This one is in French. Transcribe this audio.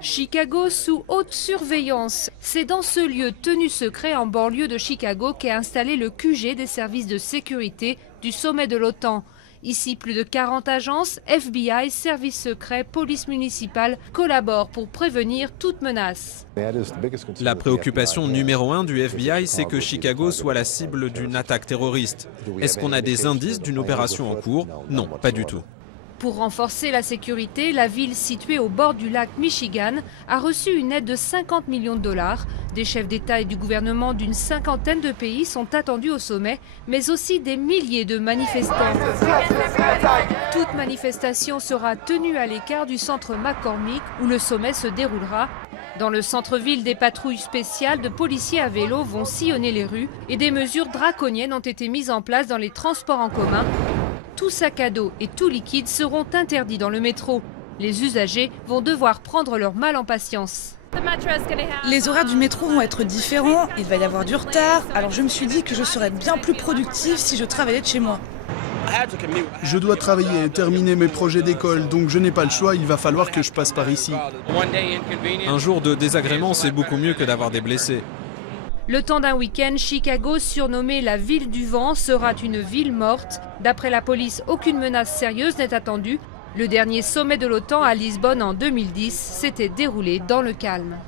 Chicago sous haute surveillance. C'est dans ce lieu tenu secret en banlieue de Chicago qu'est installé le QG des services de sécurité du sommet de l'OTAN. Ici, plus de 40 agences, FBI, services secrets, police municipale collaborent pour prévenir toute menace. La préoccupation numéro 1 du FBI, c'est que Chicago soit la cible d'une attaque terroriste. Est-ce qu'on a des indices d'une opération en cours? Non, pas du tout. Pour renforcer la sécurité, la ville située au bord du lac Michigan a reçu une aide de 50 millions de dollars. Des chefs d'État et du gouvernement d'une cinquantaine de pays sont attendus au sommet, mais aussi des milliers de manifestants. Toute manifestation sera tenue à l'écart du centre McCormick où le sommet se déroulera. Dans le centre-ville, des patrouilles spéciales de policiers à vélo vont sillonner les rues et des mesures draconiennes ont été mises en place dans les transports en commun. Tout sac à dos et tout liquide seront interdits dans le métro. Les usagers vont devoir prendre leur mal en patience. Les horaires du métro vont être différents, il va y avoir du retard, alors je me suis dit que je serais bien plus productive si je travaillais de chez moi. Je dois travailler et terminer mes projets d'école, donc je n'ai pas le choix, il va falloir que je passe par ici. Un jour de désagrément, c'est beaucoup mieux que d'avoir des blessés. Le temps d'un week-end, Chicago, surnommée la ville du vent, sera une ville morte. D'après la police, aucune menace sérieuse n'est attendue. Le dernier sommet de l'OTAN à Lisbonne en 2010 s'était déroulé dans le calme.